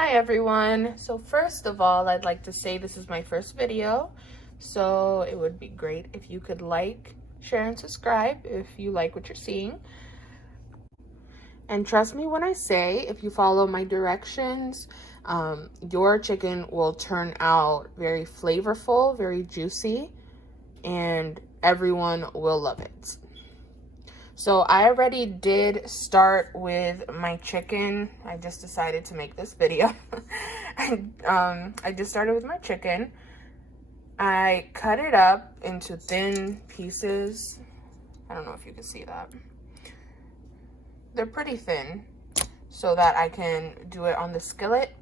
Hi everyone. So first of all, I'd like to say this is my first video, so it would be great if you could like, share, and subscribe if you like what you're seeing. And trust me when I say, if you follow my directions, your chicken will turn out very flavorful, very juicy, and everyone will love it. So I already did start with my chicken. I just decided to make this video. I just started with my chicken. I cut it up into thin pieces. I don't know if you can see that. They're pretty thin so that I can do it on the skillet.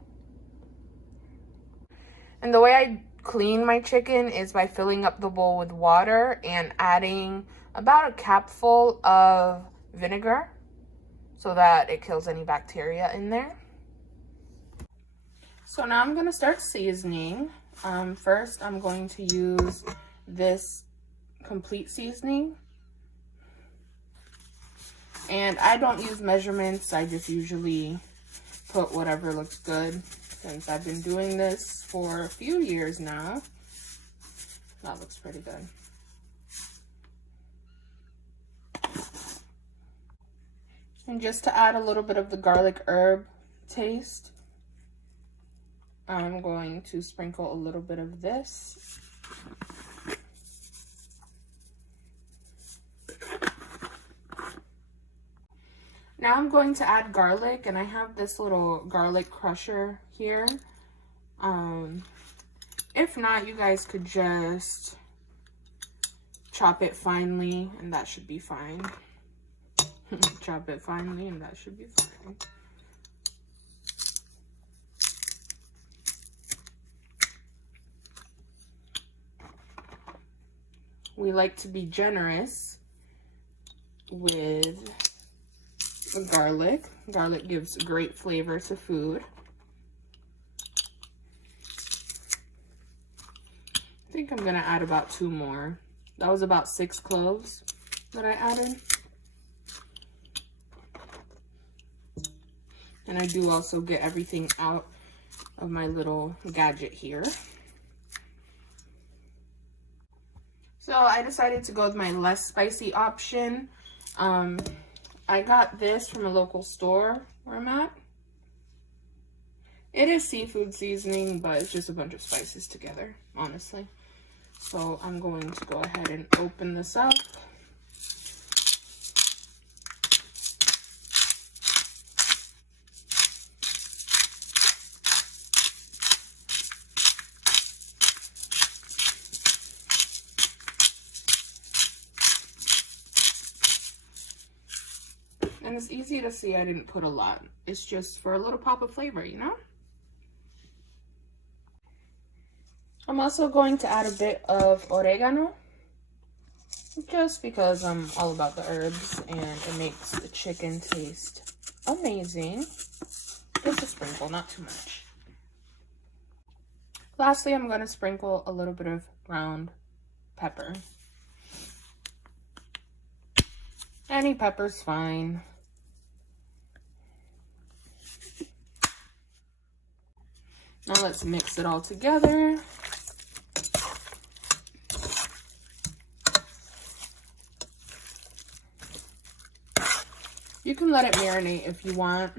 And the way I clean my chicken is by filling up the bowl with water and adding about a capful of vinegar so that it kills any bacteria in there. So now I'm gonna start seasoning. First, I'm going to use this complete seasoning. And I don't use measurements, I just usually put whatever looks good. Since I've been doing this for a few years now, that looks pretty good. And just to add a little bit of the garlic herb taste, I'm going to sprinkle a little bit of this. Now I'm going to add garlic, and I have this little garlic crusher here. If not, you guys could just chop it finely, and that should be fine. Chop it finely, and that should be fine. We like to be generous with garlic. Garlic gives great flavor to food. I think I'm gonna add about 2 more. That was about 6 cloves that I added. And I do also get everything out of my little gadget here. So I decided to go with my less spicy option. I got this from a local store where I'm at. It is seafood seasoning, but it's just a bunch of spices together, honestly. So I'm going to go ahead and open this up. And it's easy to see I didn't put a lot. It's just for a little pop of flavor, you know? I'm also going to add a bit of oregano, just because I'm all about the herbs and it makes the chicken taste amazing. Just a sprinkle, not too much. Lastly, I'm going to sprinkle a little bit of ground pepper. Any pepper's fine. Now let's mix it all together. You can let it marinate if you want.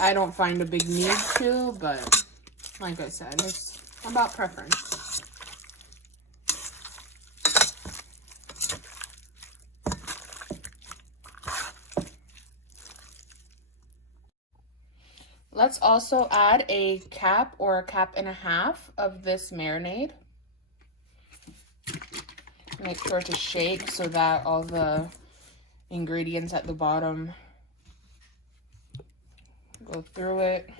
I don't find a big need to, but like I said, it's about preference. Let's also add a cap or a cap and a half of this marinade. Make sure to shake so that all the ingredients at the bottom go through it.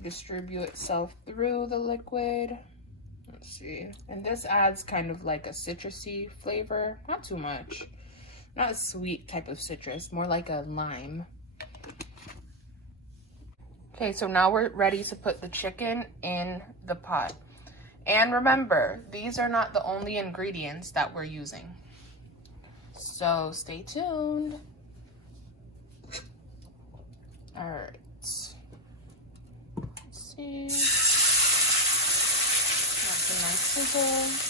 Distribute itself through the liquid. Let's see. And this adds kind of like a citrusy flavor. Not too much. Not a sweet type of citrus, more like a lime. Okay, so now we're ready to put the chicken in the pot. And remember, these are not the only ingredients that we're using. So stay tuned. All right. Let's see. That's a nice sizzle.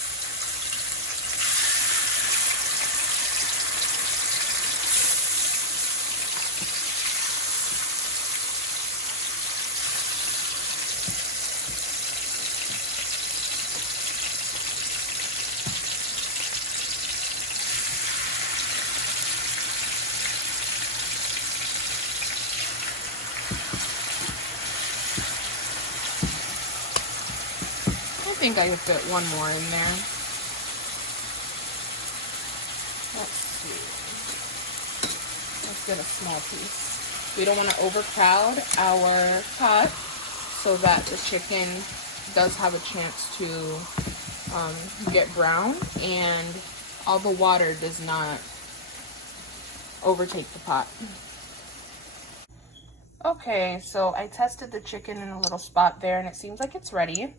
I think I could fit one more in there. Let's see. Let's get a small piece. We don't want to overcrowd our pot so that the chicken does have a chance to get brown and all the water does not overtake the pot. Okay, so I tested the chicken in a little spot there and it seems like it's ready.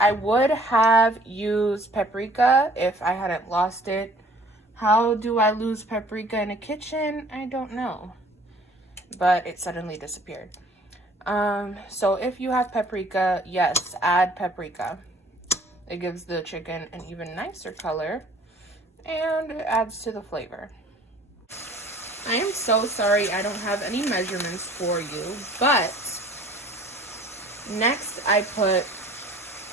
I would have used paprika if I hadn't lost it. How do I lose paprika in a kitchen? I don't know, but it suddenly disappeared. So if you have paprika, yes, add paprika. It gives the chicken an even nicer color and it adds to the flavor. I am so sorry I don't have any measurements for you, but next I put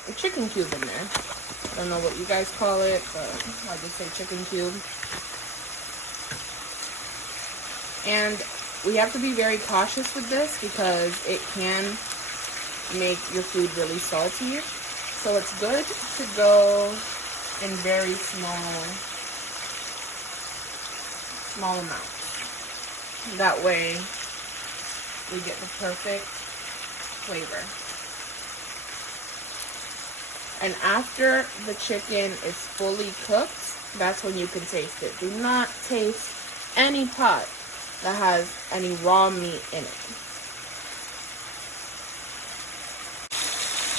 a chicken cube in there. I don't know what you guys call it, but I'll just say chicken cube. And we have to be very cautious with this because it can make your food really salty. So it's good to go in very small amounts. That way we get the perfect flavor. And after the chicken is fully cooked, that's when you can taste it. Do not taste any pot that has any raw meat in it.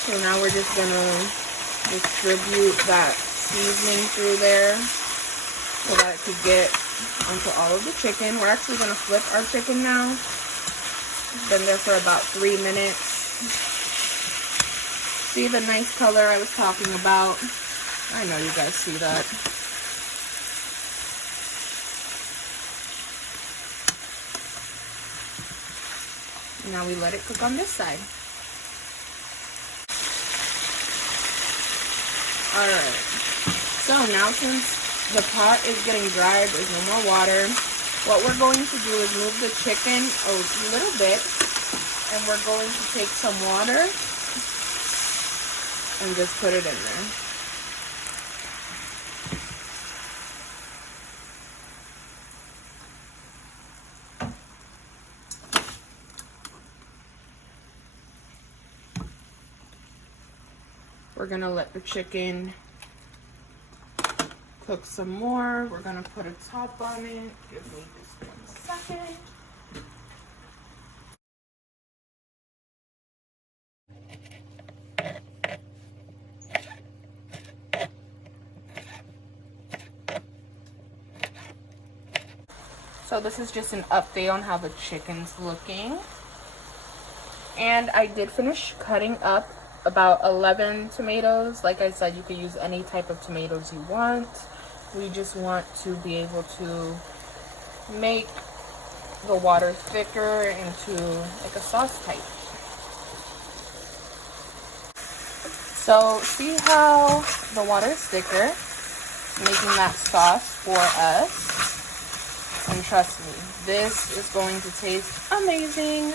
So now we're just gonna distribute that seasoning through there so that it could get onto all of the chicken. We're actually gonna flip our chicken now. It's been there for about 3 minutes. See the nice color I was talking about? I know you guys see that. Now we let it cook on this side. Alright, so now since the pot is getting dry, there's no more water, what we're going to do is move the chicken a little bit, and we're going to take some water and just put it in there. We're gonna let the chicken cook some more. We're gonna put a top on it. Give me just 1 second. So this is just an update on how the chicken's looking. And I did finish cutting up about 11 tomatoes. Like I said, you could use any type of tomatoes you want. We just want to be able to make the water thicker into like a sauce type. So see how the water is thicker, making that sauce for us. And trust me, this is going to taste amazing.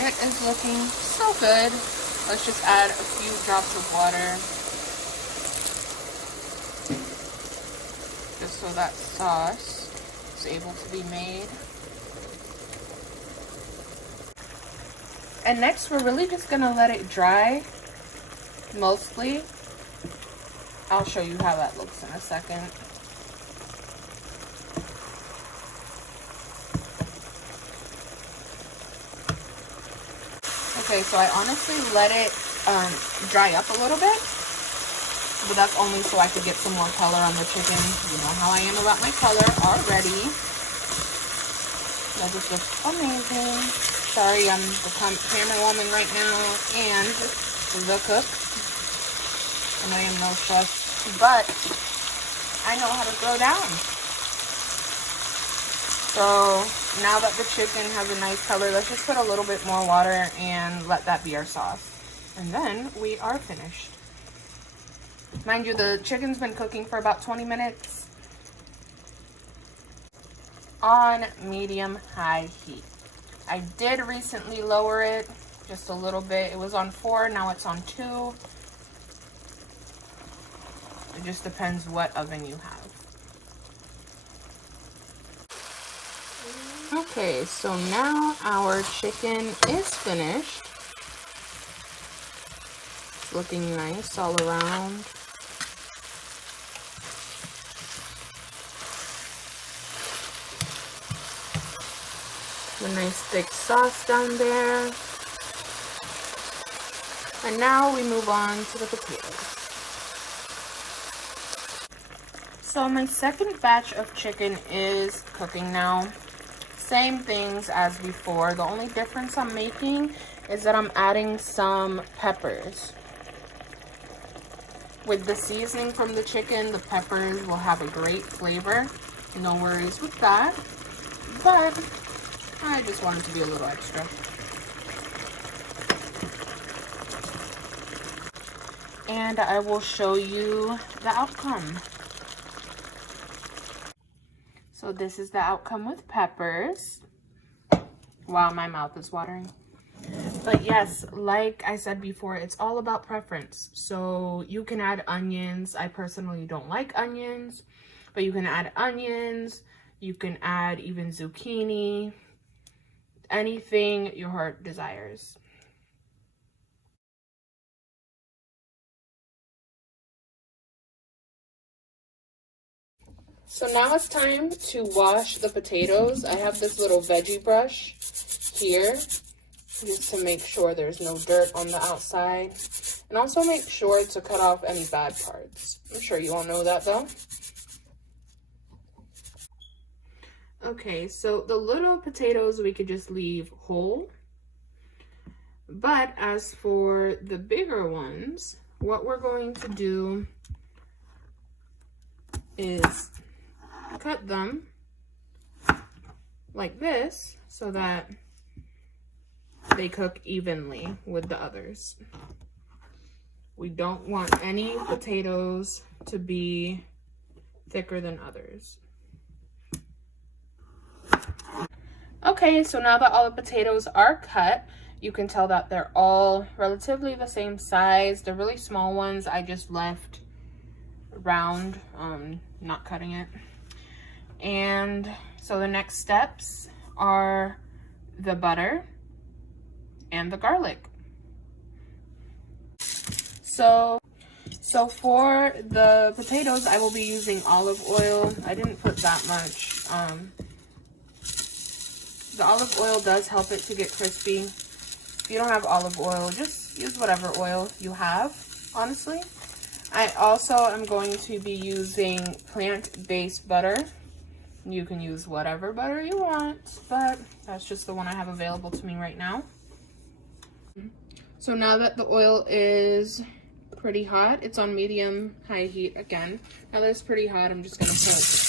It is looking so good. Let's just add a few drops of water, just so that sauce is able to be made. And next, we're really just gonna let it dry, mostly. I'll show you how that looks in a second. Okay, so I honestly let it dry up a little bit, but that's only so I could get some more color on the chicken. You know how I am about my color already. That just looks amazing. Sorry, I'm the camera woman right now and the cook. And I am no chef, but I know how to throw down. So now that the chicken has a nice color, let's just put a little bit more water and let that be our sauce. And then we are finished. Mind you, the chicken's been cooking for about 20 minutes on medium-high heat. I did recently lower it just a little bit. It was on 4, now it's on 2. It just depends what oven you have. Okay, so now our chicken is finished. It's looking nice all around. The nice thick sauce down there. And now we move on to the potatoes. So my second batch of chicken is cooking now. Same things as before. The only difference I'm making is that I'm adding some peppers. With the seasoning from the chicken, the peppers will have a great flavor. No worries with that. But I just wanted to be a little extra. And I will show you the outcome. So this is the outcome with peppers. Wow, my mouth is watering. But yes, like I said before, it's all about preference. So you can add onions. I personally don't like onions, but you can add onions. You can add even zucchini. Anything your heart desires. So now it's time to wash the potatoes. I have this little veggie brush here just to make sure there's no dirt on the outside. And also make sure to cut off any bad parts. I'm sure you all know that though. Okay, so the little potatoes we could just leave whole. But as for the bigger ones, what we're going to do is cut them like this so that they cook evenly with the others. We don't want any potatoes to be thicker than others. Okay, so now that all the potatoes are cut, you can tell that they're all relatively the same size. The really small ones I just left round, not cutting it. And so the next steps are the butter and the garlic. So for the potatoes, I will be using olive oil. I didn't put that much. The olive oil does help it to get crispy. If you don't have olive oil, just use whatever oil you have, honestly. I also am going to be using plant-based butter. You can use whatever butter you want, but that's just the one I have available to me right now. So now that the oil is pretty hot, it's on medium-high heat again. Now that it's pretty hot, I'm just going to put the potatoes in.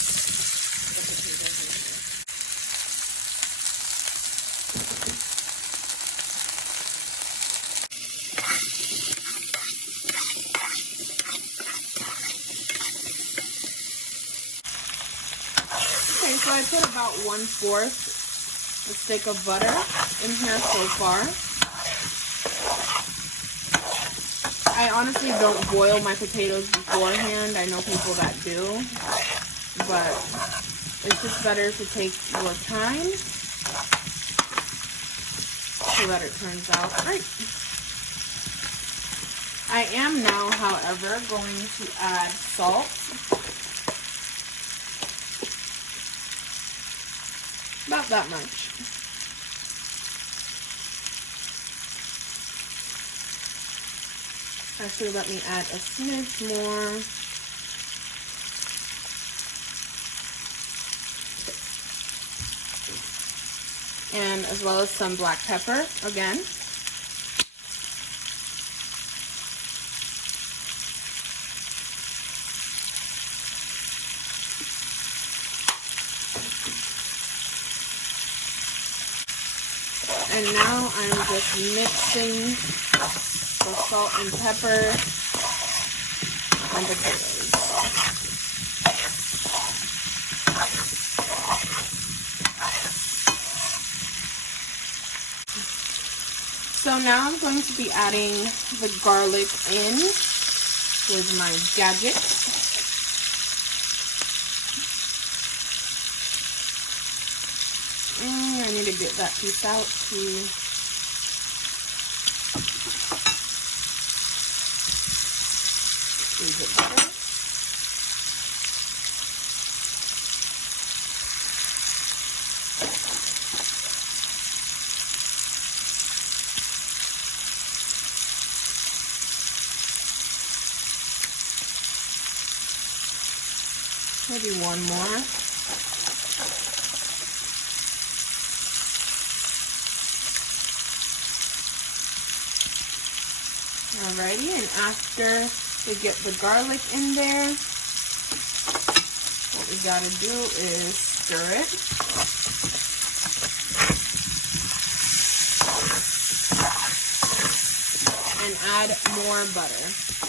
Okay, so I put about 1/4 a stick of butter in here so far. I honestly don't boil my potatoes beforehand. I know people that do, but it's just better to take your time so that it turns out right. I am now, however, going to add salt. About that much. Actually, let me add a smidge more. And as well as some black pepper again. And now I'm just mixing the salt and pepper and potatoes. So now I'm going to be adding the garlic in with my gadget. I need to get that piece out too. Is it better? Maybe one more. Alrighty, and after we get the garlic in there, what we gotta do is stir it. And add more butter.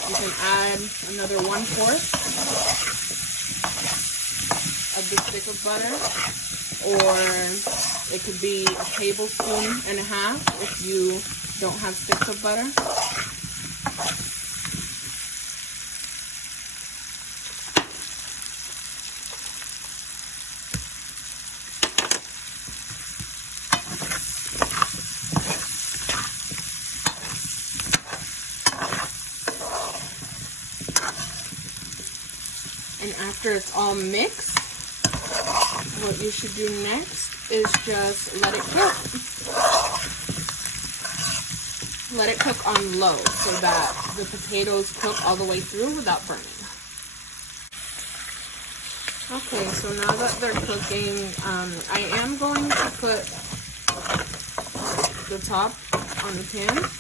You can add another 1/4 of the stick of butter, or it could be a tablespoon and a half if you don't have sticks of butter. And after it's all mixed, what you should do next is just let it cook. Let it cook on low so that the potatoes cook all the way through without burning. Okay, so now that they're cooking, I am going to put the top on the pan.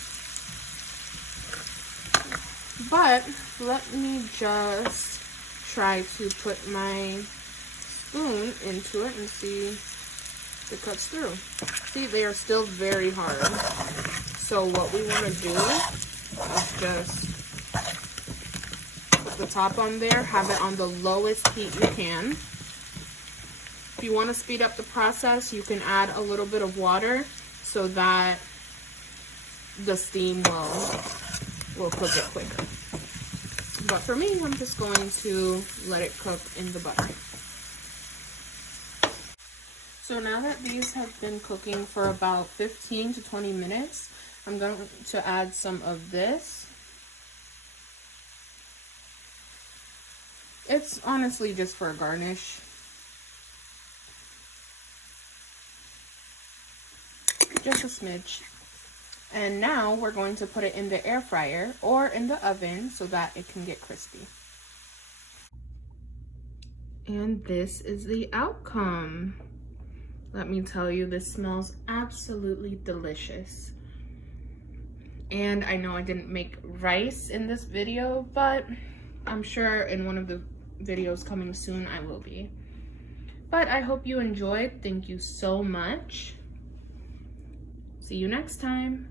But let me just try to put my spoon into it and see if it cuts through. See, they are still very hard. So what we want to do is just put the top on there, have it on the lowest heat you can. If you want to speed up the process, you can add a little bit of water so that the steam will cook it quicker. But for me, I'm just going to let it cook in the butter. So now that these have been cooking for about 15 to 20 minutes, I'm going to add some of this. It's honestly just for a garnish. Just a smidge. And now we're going to put it in the air fryer or in the oven so that it can get crispy. And this is the outcome. Let me tell you, this smells absolutely delicious. And I know I didn't make rice in this video, but I'm sure in one of the videos coming soon I will be. But I hope you enjoyed. Thank you so much. See you next time.